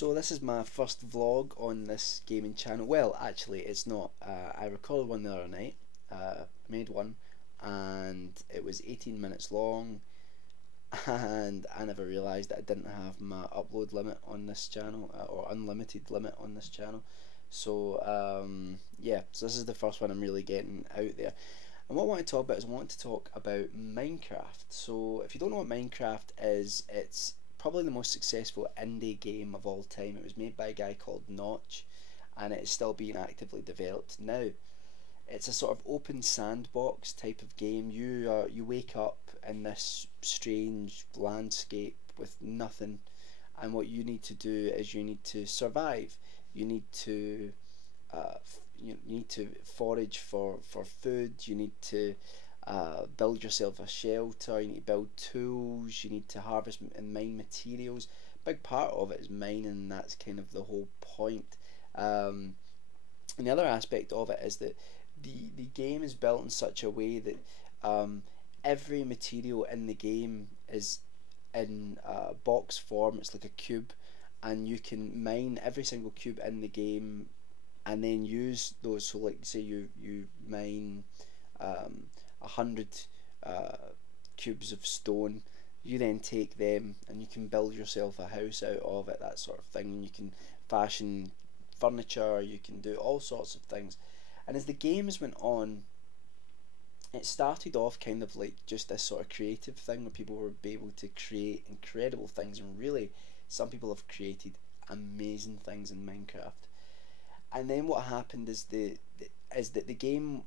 So this is my first vlog on this gaming channel. Well, actually, it's not. I recorded one the other night. Made one, and it was 18 minutes long. And I never realised that I didn't have my upload limit on this channel, or unlimited limit on this channel. So yeah, so this is the first one I'm really getting out there. And what I want to talk about is I want to talk about Minecraft. So if you don't know what Minecraft is, it's probably the most successful indie game of all time. It was made by a guy called Notch, and it is still being actively developed now. It's a sort of open sandbox type of game. You wake up in this strange landscape with nothing, and what you need to do is you need to survive. You need to you need to forage for food. You need to build yourself a shelter. You need to build tools. You need to harvest and mine materials. Big part of it is mining, and that's kind of the whole point. And the other aspect of it is that the game is built in such a way that every material in the game is in box form. It's like a cube, and you can mine every single cube in the game and then use those. So like say you mine 100 uh, cubes of stone, you then take them and you can build yourself a house out of it, that sort of thing. You can fashion furniture, you can do all sorts of things. And as the games went on, it started off kind of like just this sort of creative thing where people were able to create incredible things, and really some people have created amazing things in Minecraft. And then what happened is that the game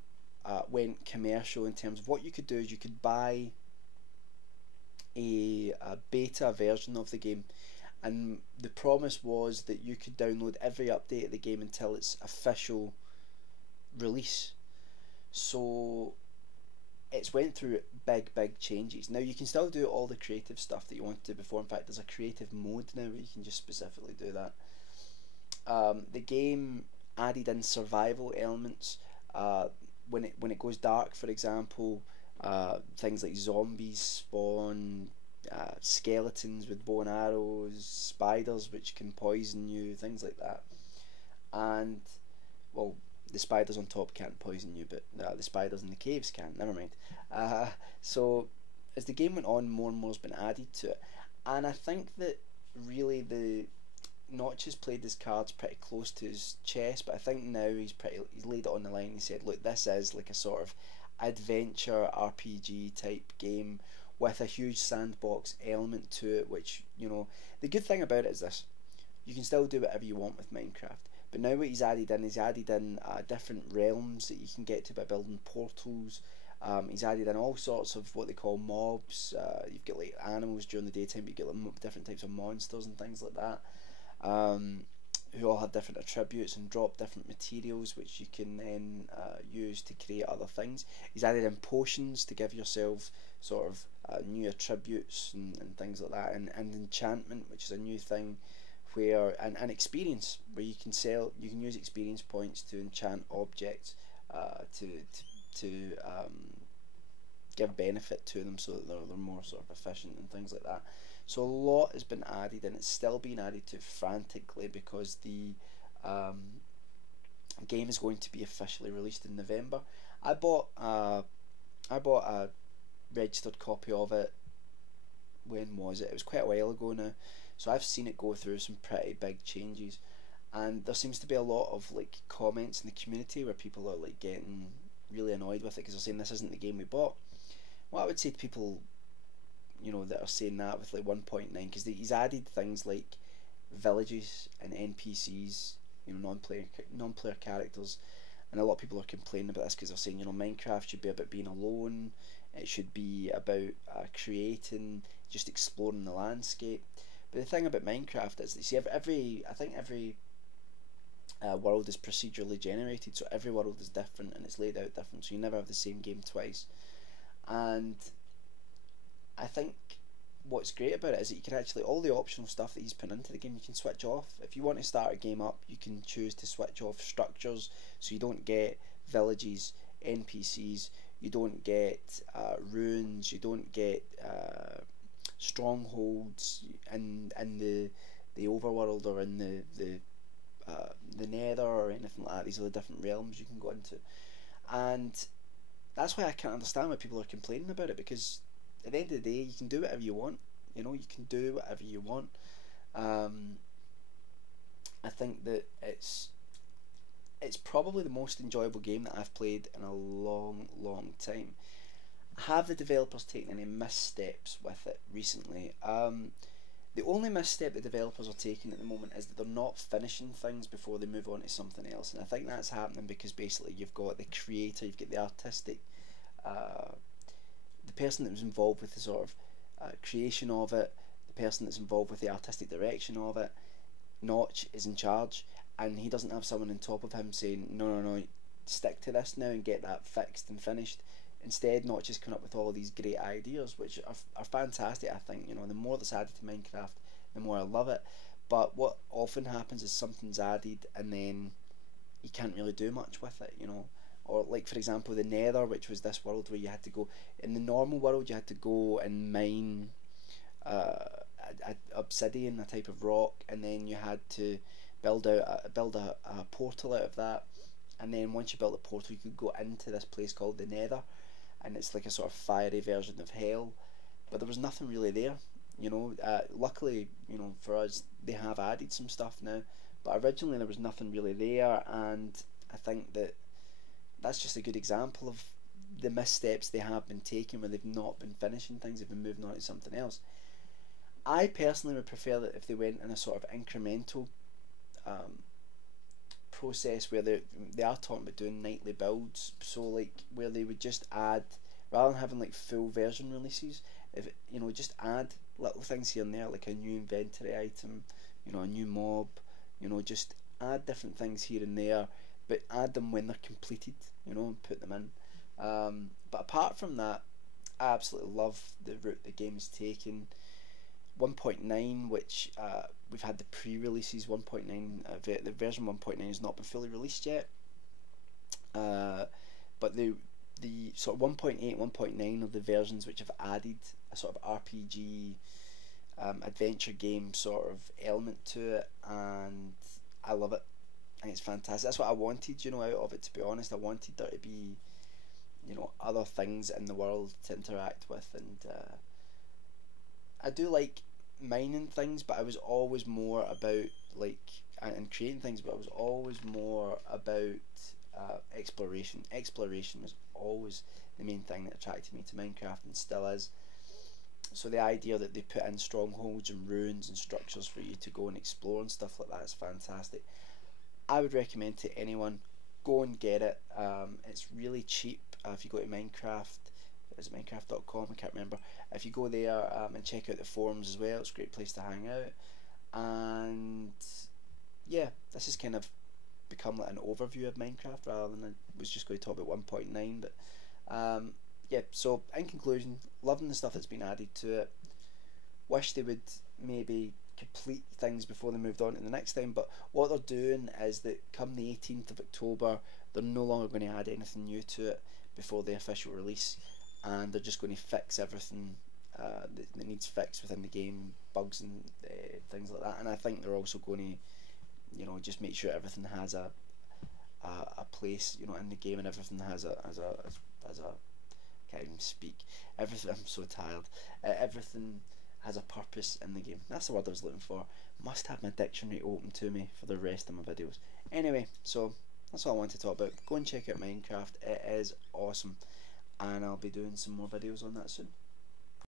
went commercial in terms of what you could do is you could buy a beta version of the game, and the promise was that you could download every update of the game until its official release. So it's went through big changes. Now you can still do all the creative stuff that you wanted to do before. In fact, there's a creative mode now where you can just specifically do that. The game added in survival elements. When it goes dark, for example, things like zombies spawn, skeletons with bow and arrows, spiders which can poison you, things like that. And well, the spiders on top can't poison you, but the spiders in the caves can. Never mind. Uh, so as the game went on, more and more has been added to it, and I think that really the Notch has played his cards pretty close to his chest, but I think now he's laid it on the line. He said, "Look, this is like a sort of adventure RPG type game with a huge sandbox element to it." Which, the good thing about it is this: you can still do whatever you want with Minecraft. But now what he's added in different realms that you can get to by building portals. He's added in all sorts of what they call mobs. You've got like animals during the daytime, but you get like different types of monsters and things like that, um, who all have different attributes and drop different materials, which you can then use to create other things. He's added in potions to give yourself sort of new attributes and things like that, and enchantment, which is a new thing where and experience, where you can use experience points to enchant objects to give benefit to them, so that they're more sort of efficient and things like that. So a lot has been added, and it's still being added to frantically because the game is going to be officially released in November. I bought a registered copy of it. When was it? It was quite a while ago now. So I've seen it go through some pretty big changes, and there seems to be a lot of like comments in the community where people are like getting really annoyed with it because they're saying this isn't the game we bought. What I would say to people, that are saying that with like 1.9, because he's added things like villages and NPCs, non-player characters, and a lot of people are complaining about this because they're saying Minecraft should be about being alone. It should be about creating, just exploring the landscape. But the thing about Minecraft is that, see, I think every world is procedurally generated, so every world is different and it's laid out different, so you never have the same game twice. And I think what's great about it is that you can actually, all the optional stuff that he's put into the game, you can switch off. If you want to start a game up, you can choose to switch off structures, so you don't get villages, NPCs, you don't get ruins, you don't get strongholds in the overworld or in the Nether or anything like that. These are the different realms you can go into, and that's why I can't understand why people are complaining about it, because at the end of the day, you can do whatever you want. You know, you can do whatever you want. Um, I think that it's probably the most enjoyable game that I've played in a long, long time. Have the developers taken any missteps with it recently? The only misstep the developers are taking at the moment is that they're not finishing things before they move on to something else, and I think that's happening because basically you've got the creator, you've got the artistic, uh, the person that was involved with the sort of creation of it, the person that's involved with the artistic direction of it. Notch is in charge, and he doesn't have someone on top of him saying, no, no, no, stick to this now and get that fixed and finished. Instead, Notch has come up with all these great ideas, which are fantastic. I think, you know, the more that's added to Minecraft, the more I love it. But what often happens is something's added and then you can't really do much with it, you know. Or like for example, the Nether, which was this world where you had to go in the normal world, you had to go and mine obsidian, a type of rock, and then you had to build a portal out of that. And then once you built the portal, you could go into this place called the Nether, and it's like a sort of fiery version of hell. But there was nothing really there, you know. Luckily, you know, for us, they have added some stuff now, but originally there was nothing really there, and I think that that's just a good example of the missteps they have been taking where they've not been finishing things, they've been moving on to something else. I personally would prefer that if they went in a sort of incremental um, process where they are talking about doing nightly builds, so like where they would just add, rather than having like full version releases, if you know, just add little things here and there, like a new inventory item, you know, a new mob, you know, just add different things here and there, but add them when they're completed, you know, and put them in. But apart from that, I absolutely love the route the game is taking. 1.9, which we've had the pre-releases. 1.9, the version 1.9 has not been fully released yet, but the sort of 1.8, 1.9 of the versions which have added a sort of RPG adventure game sort of element to it, and I love it. I think it's fantastic. That's what I wanted, you know, out of it. To be honest, I wanted there to be, you know, other things in the world to interact with, and I do like mining things, but I was always more about like and creating things, but I was always more about exploration. Exploration was always the main thing that attracted me to Minecraft, and still is. So the idea that they put in strongholds and ruins and structures for you to go and explore and stuff like that is fantastic. I would recommend to anyone, go and get it. It's really cheap. If you go to Minecraft, is it Minecraft.com? I can't remember. If you go there and check out the forums as well, it's a great place to hang out. And yeah, this has kind of become like an overview of Minecraft rather than I was just going to talk about 1.9. But yeah, so in conclusion, loving the stuff that's been added to it. Wish they would maybe complete things before they moved on to the next time, but what they're doing is that come the 18th of October, they're no longer going to add anything new to it before the official release, and they're just going to fix everything that needs fixed within the game, bugs and things like that. And I think they're also going to, you know, just make sure everything has a place, you know, in the game, and everything has a can't even speak. Everything, I'm so tired. Everything has a purpose in the game. That's the word I was looking for. Must have my dictionary open to me for the rest of my videos. Anyway, so that's all I want to talk about. Go and check out Minecraft. It is awesome, and I'll be doing some more videos on that soon.